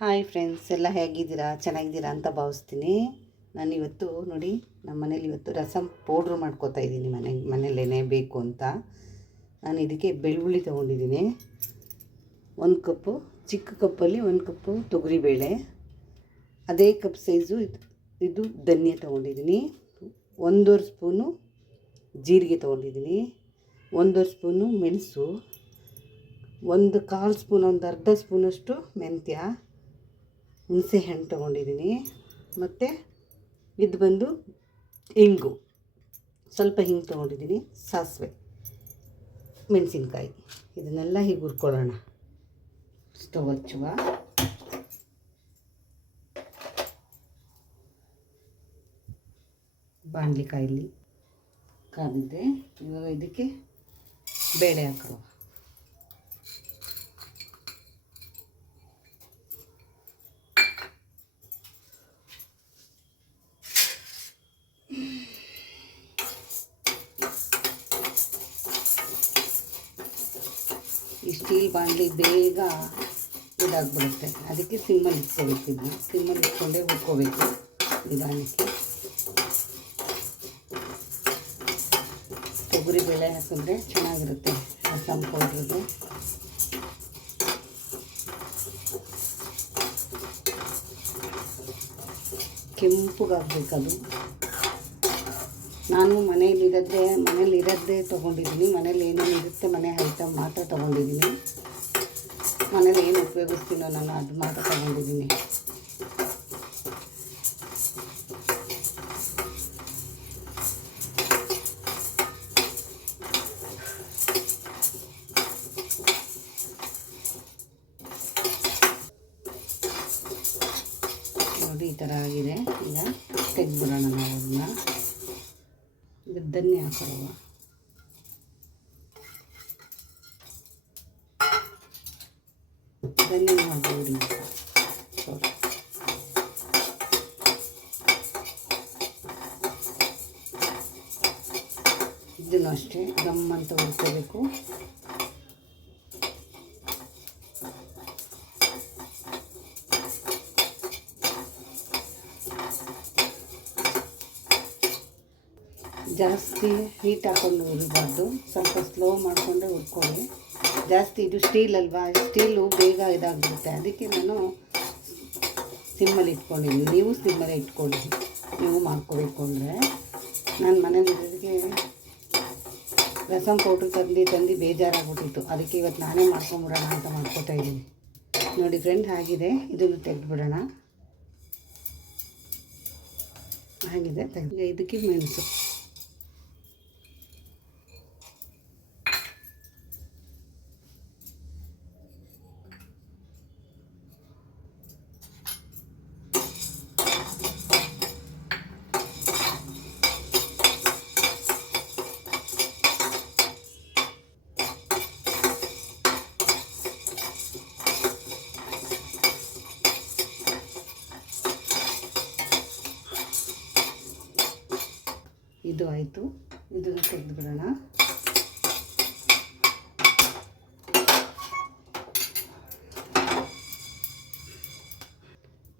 Hi friends, ಎಲ್ಲ ಹೇಗಿದ್ದೀರಾ? ಚೆನ್ನಾಗಿದ್ದೀರಾ ಅಂತ ಭಾವಿಸ್ತೀನಿ. ನಾನಿವತ್ತು ನೋಡಿ, ನಮ್ಮ ಮನೇಲಿ ಇವತ್ತು ರಸಮ್ ಪೌಡ್ರ್ ಮಾಡ್ಕೋತಾ ಇದ್ದೀನಿ. ಮನೇಲೇ ಬೇಕು ಅಂತ. ನಾನು ಇದಕ್ಕೆ ಬೆಳ್ಳುಳ್ಳಿ ತೊಗೊಂಡಿದ್ದೀನಿ. 1 ಕಪ್ಪು, ಚಿಕ್ಕ ಕಪ್ಪಲ್ಲಿ 1 ಕಪ್ಪು ತೊಗರಿಬೇಳೆ, ಅದೇ ಕಪ್ ಸೈಜು ಇದು ಧನಿಯಾ ತೊಗೊಂಡಿದ್ದೀನಿ. 1.5 ಸ್ಪೂನು ಜೀರಿಗೆ ತೊಗೊಂಡಿದ್ದೀನಿ. 1.5 ಸ್ಪೂನು ಮೆಣಸು, 1/4 ಸ್ಪೂನ್, ಒಂದು ಅರ್ಧ ಸ್ಪೂನಷ್ಟು ಮೆಂತ್ಯ, ಹುಣಸೆ ಹಣ್ಣು ತೊಗೊಂಡಿದ್ದೀನಿ. ಮತ್ತು ಇದು ಬಂದು ಇಂಗು, ಸ್ವಲ್ಪ ಹಿಂಗೆ ತೊಗೊಂಡಿದ್ದೀನಿ. ಸಾಸಿವೆ, ಮೆಣಸಿನ್ಕಾಯಿ, ಇದನ್ನೆಲ್ಲ ಹೀಗೆ ಹುರ್ಕೊಳ್ಳೋಣ. ಸ್ಟವ್ ಹಚ್ಚುವ. ಬಾಣಲಿ ಕಾದಿದೆ. ಇವಾಗ ಇದಕ್ಕೆ ಬೇಳೆ ಹಾಕೊಳ್ಳುವ. ಈ ಸ್ಟೀಲ್ ಬಾಣಲಿ ಬೇಗ ಇದಾಗ್ಬಿಡುತ್ತೆ, ಅದಕ್ಕೆ ಸಿಮ್ಮಲ್ಲಿ ಇಟ್ಕೋಬೇಕು. ಇದನ್ನ ಸಿಮ್ಮಲ್ಲಿ ಇಟ್ಕೊಂಡೇ ಹುರ್ಕೋಬೇಕು ನಿಧಾನಕ್ಕೆ. ತೊಗರಿ ಬೇಳೆ ಹಾಕಿದ್ರೆ ಚೆನ್ನಾಗಿರುತ್ತೆ ರಸಮ್ ಪೌಡ್ರದು. ಕೆಂಪುಗಾಗಬೇಕದು. ನಾನು ಮನೇಲಿರೋದೇ ತೊಗೊಂಡಿದ್ದೀನಿ. ಮನೇಲಿ ಏನೇನು ಇರುತ್ತೆ ಮನೆ ಐಟಮ್ ಮಾತ್ರ ತೊಗೊಂಡಿದ್ದೀನಿ. ಮನೇಲಿ ಏನು ಉಪಯೋಗಿಸ್ತೀನೋ ನಾನು ಅದು ಮಾತ್ರ ತೊಗೊಂಡಿದ್ದೀನಿ. ನೋಡಿ, ಈ ಥರ ಆಗಿದೆ. ಈಗ ತೆಗೆದ್ಬಿಡೋಣ ನಾವು ಅದನ್ನ. ಇದು ಧನ್ಯ ಹಾಕೊಳ್ಳುವ. ಧನ್ಯ ಮಾಡ್ಬೋದು. ಇದನ್ನು ಅಷ್ಟೇ ಗಮ್ ಅಂತ ಹುರ್ಕೋಬೇಕು. ಜಾಸ್ತಿ ಹೀಟ್ ಹಾಕೊಂಡು ಹುರಿಬಾರ್ದು, ಸ್ವಲ್ಪ ಸ್ಲೋ ಮಾಡಿಕೊಂಡೆ ಹುರ್ಕೊಳ್ಳಿ. ಜಾಸ್ತಿ ಇದು ಸ್ಟೀಲ್ ಅಲ್ವಾ, ಸ್ಟೀಲು ಬೇಗ ಇದಾಗ್ಬಿಡುತ್ತೆ. ಅದಕ್ಕೆ ನಾನು ಸಿಮ್ಮಲ್ಲಿ ಇಟ್ಕೊಂಡಿದ್ದೀನಿ. ನೀವು ಸಿಮ್ಮಲ್ಲೇ ಇಟ್ಕೊಳ್ಳಿ, ನೀವು ಮಾಡ್ಕೋಬೇಕು ಅಂದರೆ. ನಾನು ಮನೇಲಿ ಇರೋದಕ್ಕೆ ರಸಮ್ ಪೌಡ್ರ್ ತಂದು ಬೇಜಾರಾಗ್ಬಿಟ್ಟಿತ್ತು. ಅದಕ್ಕೆ ಇವತ್ತು ನಾನೇ ಮಾಡ್ಕೊಂಬಿಡೋಣ ಅಂತ ಮಾಡ್ಕೋತಾ ಇದ್ದೀನಿ. ನೋಡಿ ಫ್ರೆಂಡ್, ಆಗಿದೆ. ಇದನ್ನು ತೆಗೆದುಬಿಡೋಣ. ಆಗಿದೆ, ಇದಕ್ಕೆ ಮೆಣಸು, ಇದು ಆಯಿತು. ಇದನ್ನು ತೆಗೆದುಬಿಡೋಣ.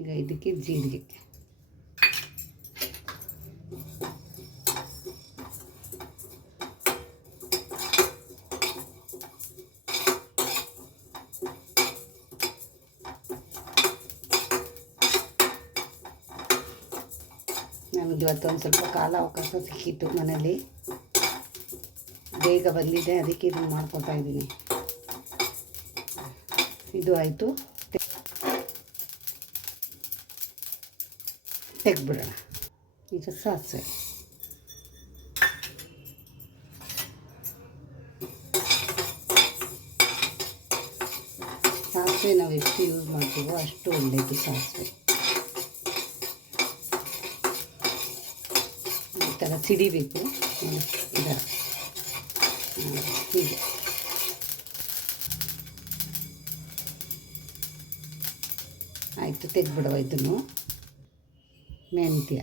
ಈಗ ಇದಕ್ಕೆ ಜೀರಿಗೆ, ನಮಗೆ ಇವತ್ತೊಂದು ಸ್ವಲ್ಪ ಕಾಲಾವಕಾಶ ಸಿಕ್ಕಿತ್ತು, ಮನೇಲಿ ಬೇಗ ಬಂದಿದೆ. ಅದಕ್ಕೆ ಇದನ್ನು ಮಾಡ್ಕೊತಾ ಇದ್ದೀನಿ. ಇದು ಆಯಿತು, ತೆಗೆದ್ಬಿಡೋಣ. ಈಗ ಸಾಸಿವೆ, ನಾವು ಎಷ್ಟು ಯೂಸ್ ಮಾಡ್ತೀವೋ ಅಷ್ಟು ಒಳ್ಳೆಯದು ಸಾಸಿವೆ. ಈ ಥರ ಸಿಡಿಬೇಕು ಇದರ ಹೀಗೆ. ಆಯಿತು, ತೆಗೆದ್ಬಿಡುವ ಇದನ್ನು. ಮೆಂತ್ಯ,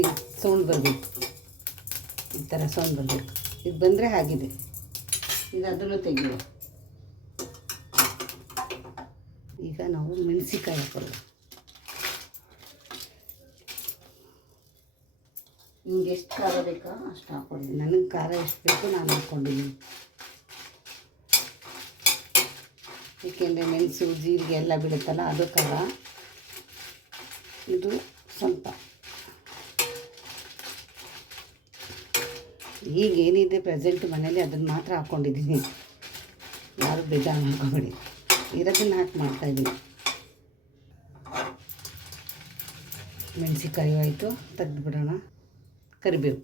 ಇದು ಸೌಂಡ್ ಬರಬೇಕು, ಈ ಥರ ಸೌಂಡ್ ಬರಬೇಕು. ಇದು ಬಂದರೆ ಆಗಿದೆ. ಇದು ಅದನ್ನು ತೆಗೆಯುವ. ಈಗ ನಾವು ಮೆಣಸಿಕಾಯಿ ಹಾಕೊಳ್ಳೋಣ. ನಿಮ್ಗೆ ಎಷ್ಟು ಖಾರ ಬೇಕೋ ಅಷ್ಟು ಹಾಕ್ಕೊಳ್ಳಿ. ನನಗೆ ಖಾರ ಎಷ್ಟು ಬೇಕು ನಾನು ಹಾಕ್ಕೊಂಡಿದ್ದೀನಿ. ಏಕೆಂದರೆ ಮೆಣಸು ಜೀರಿಗೆ ಎಲ್ಲ ಬೀಳುತ್ತಲ್ಲ, ಅದು ಖಾರ. ಇದು ಸ್ವಲ್ಪ ಈಗೇನಿದೆ ಪ್ರೆಸೆಂಟ್ ಮನೇಲಿ ಅದನ್ನು ಮಾತ್ರ ಹಾಕ್ಕೊಂಡಿದ್ದೀನಿ. ಯಾರು ಬೇಜಾರು ಮಾಡ್ಕೊಬೇಡಿ, ಇರೋದನ್ನು ಹಾಕಿ ಮಾಡ್ತಾಯಿದ್ದೀನಿ. ಮೆಣಸಿಕಾಯಿ ಆಯಿತು, ತೆಗೆದುಬಿಡೋಣ. ಕರಿಬೇವು,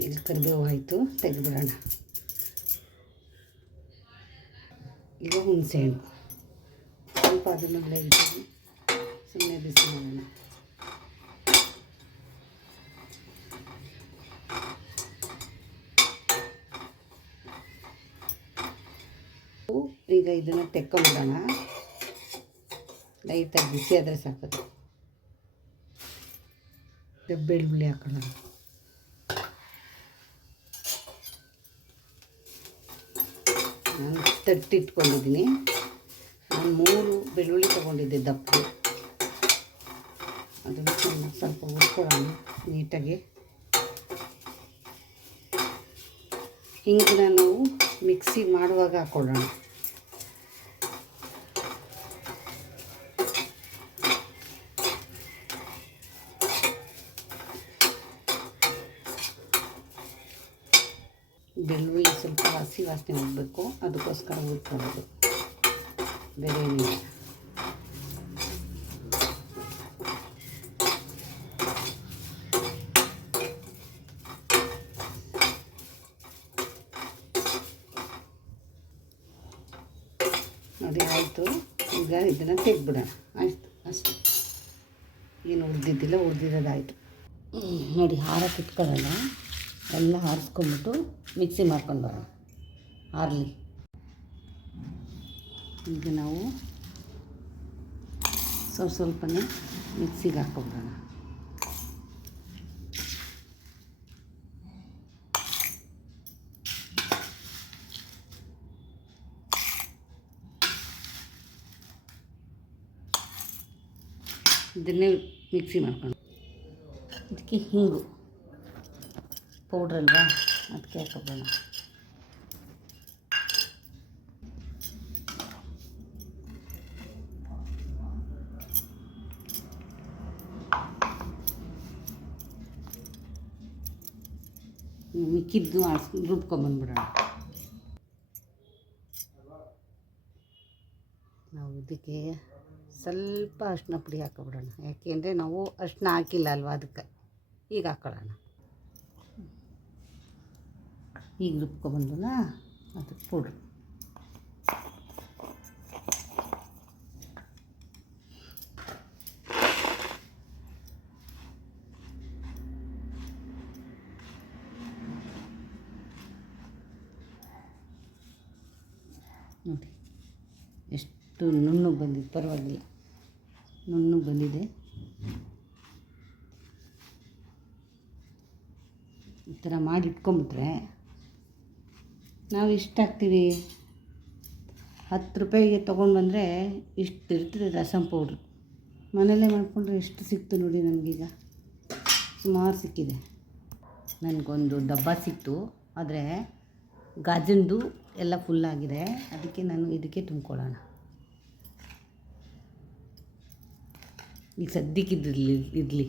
ಈಗ ಕರಿಬೇವು ಆಯಿತು, ತೆಗೆದುಬಿಡೋಣ. ಈಗ ಹುಣಸೆಹಣ್ಣು ಸ್ವಲ್ಪ ಅದನ್ನೆಲ್ಲ ಇಡ್ತೀನಿ, ಸುಮ್ಮನೆ ಬಿಸಿ ಮಾಡೋಣ. ಈಗ ಇದನ್ನು ತೆಕ್ಕೊಂಬಿಡೋಣ. ಲೈಟಾಗಿ ಬಿಸಿ ಆದರೆ ಸಾಕದು. ಬೆಳ್ಳುಳ್ಳಿ ಹಾಕೋಣ. ನಾನು ತಟ್ಟಿಟ್ಕೊಂಡಿದ್ದೀನಿ. ನಾನು 3 ಬೆಳ್ಳುಳ್ಳಿ ತೊಗೊಂಡಿದ್ದೆ ದಪ್ಪ. ಅದನ್ನು ಸ್ವಲ್ಪ ಹುರ್ಕೊಳ್ಳೋಣ ನೀಟಾಗಿ. ಹಿಂಗನ್ನ ನಾವು ಮಿಕ್ಸಿ ಮಾಡುವಾಗ ಹಾಕ್ಕೊಳ್ಳೋಣ. ಬೆಳ್ಳುಳ್ಳಿ ಸ್ವಲ್ಪ ಹಸಿ ವಾಸನೆ ಹೋಗಬೇಕು, ಅದಕ್ಕೋಸ್ಕರ ಹುರ್ಕೊಳ್ಳೋದು, ಬೇರೆ ಏನಿಲ್ಲ. ನೋಡಿ ಆಯಿತು. ಈಗ ಇದನ್ನು ತೆಗೆದ್ಬಿಡೋಣ. ಆಯಿತು, ಅಷ್ಟೇ. ಏನು ಹುರಿದಿದ್ದಿಲ್ಲ, ಹುರಿದಿರೋದಾಯಿತು. ನೋಡಿ ಹಾರಕ್ಕೆ ಇಟ್ಕೊಳ್ಳೋಣ. ಎಲ್ಲ ಹಾರಿಸ್ಕೊಂಬಿಟ್ಟು ಮಿಕ್ಸಿ ಮಾಡ್ಕೊಂಡು ಬರೋಣ, ಆರಲಿ. ಈಗ ನಾವು ಸ್ವಲ್ಪನೇ ಮಿಕ್ಸಿಗೆ ಹಾಕ್ಕೊಂಬಿಡೋಣ. ಇದನ್ನೇ ಮಿಕ್ಸಿ ಮಾಡ್ಕೊಂಡು, ಇದಕ್ಕೆ ಹಿಂಗು ಪೌಡ್ರ್ ಅಲ್ವಾ, ಅದಕ್ಕೆ ಹಾಕೋಬೋಣ. ಮಿಕ್ಕಿದ್ದು ರುಬ್ಕೊಂಬಂದ್ಬಿಡೋಣ. ನಾವು ಇದಕ್ಕೆ ಸ್ವಲ್ಪ ಅರಿಶಿನ ಪುಡಿ ಹಾಕೊಬಿಡೋಣ. ಯಾಕೆಂದರೆ ನಾವು ಅರಿಶಿನ ಹಾಕಿಲ್ಲ ಅಲ್ವಾ, ಅದಕ್ಕೆ ಈಗ ಹಾಕೊಳ್ಳೋಣ. ಈಗ ರುಬ್ಕೊಬಂದಲ್ಲ, ಅದಕ್ಕೆ ಪೌಡ್ರು. ನೋಡಿ ಎಷ್ಟು ನುಣ್ಣಗೆ ಬಂದಿದೆ, ಪರವಾಗಿಲ್ಲ, ನುಣ್ಣಗೆ ಬಂದಿದೆ. ಈ ಥರ ಮಾಡಿ ಇಟ್ಕೊಂಬಿಟ್ರೆ ನಾವು ಇಷ್ಟು ಹಾಕ್ತೀವಿ. 10 ರೂಪಾಯಿಗೆ ತೊಗೊಂಡು ಬಂದರೆ ಇಷ್ಟು ಇರ್ತದೆ ರಸಮ್ ಪೌಡ್ರು. ಮನೆಯಲ್ಲೇ ಮಾಡಿಕೊಂಡ್ರೆ ಎಷ್ಟು ಸಿಕ್ತು ನೋಡಿ. ನನಗೀಗ ಸುಮಾರು ಸಿಕ್ಕಿದೆ. ನನಗೊಂದು ಡಬ್ಬ ಸಿಕ್ತು, ಆದರೆ ಗಾಜಿಂದು ಎಲ್ಲ ಫುಲ್ಲಾಗಿದೆ. ಅದಕ್ಕೆ ನಾನು ಇದಕ್ಕೆ ತುಂಬ್ಕೊಳ್ಳೋಣ. ಈಗ ಸದ್ಯಕ್ಕೆ ಇರಲಿ,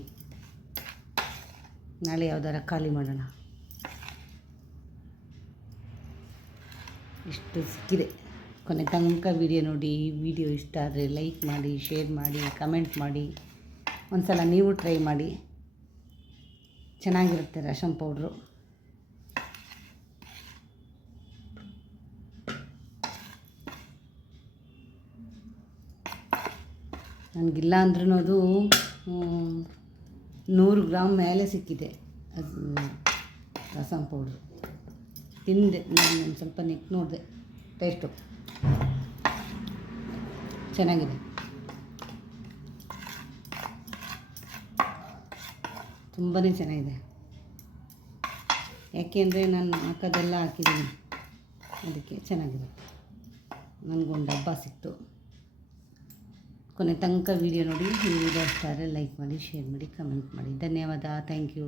ನಾಳೆ ಯಾವ್ದಾರ ಖಾಲಿ ಮಾಡೋಣ. ಇಷ್ಟು ಸಿಕ್ಕಿದೆ. ಕೊನೆ ತನಕ ವಿಡಿಯೋ ನೋಡಿ. ವಿಡಿಯೋ ಇಷ್ಟ ಆದರೆ ಲೈಕ್ ಮಾಡಿ, ಶೇರ್ ಮಾಡಿ, ಕಮೆಂಟ್ ಮಾಡಿ. ಒಂದು ಸಲ ನೀವು ಟ್ರೈ ಮಾಡಿ. ಚೆನ್ನಾಗಿರುತ್ತೆ ರಸಮ್ ಪೌಡ್ರು. ನನಗಿಲ್ಲ ಅಂದ್ರೂ ಅದು 100 ಗ್ರಾಮ್ ಮೇಲೆ ಸಿಕ್ಕಿದೆ ಅದು ರಸಮ್ ಪೌಡ್ರು. ತಿಂದೆ ನಾನು ಒಂದು ಸ್ವಲ್ಪ ನೆಕ್ ನೋಡಿದೆ, ಟೇಸ್ಟು ಚೆನ್ನಾಗಿದೆ, ತುಂಬಾ ಚೆನ್ನಾಗಿದೆ. ಯಾಕೆಂದರೆ ನಾನು ಹಾಕೋದೆಲ್ಲ ಹಾಕಿದ್ದೀನಿ, ಅದಕ್ಕೆ ಚೆನ್ನಾಗಿರುತ್ತೆ. ನನಗೊಂದು ಡಬ್ಬ ಸಿಕ್ತು. ಕೊನೆ ತನಕ ವೀಡಿಯೋ ನೋಡಿ, ಈ ವಿಡಿಯೋ ಇಷ್ಟ ಆದರೆ ಲೈಕ್ ಮಾಡಿ, ಶೇರ್ ಮಾಡಿ, ಕಮೆಂಟ್ ಮಾಡಿ. ಧನ್ಯವಾದ. Thank you.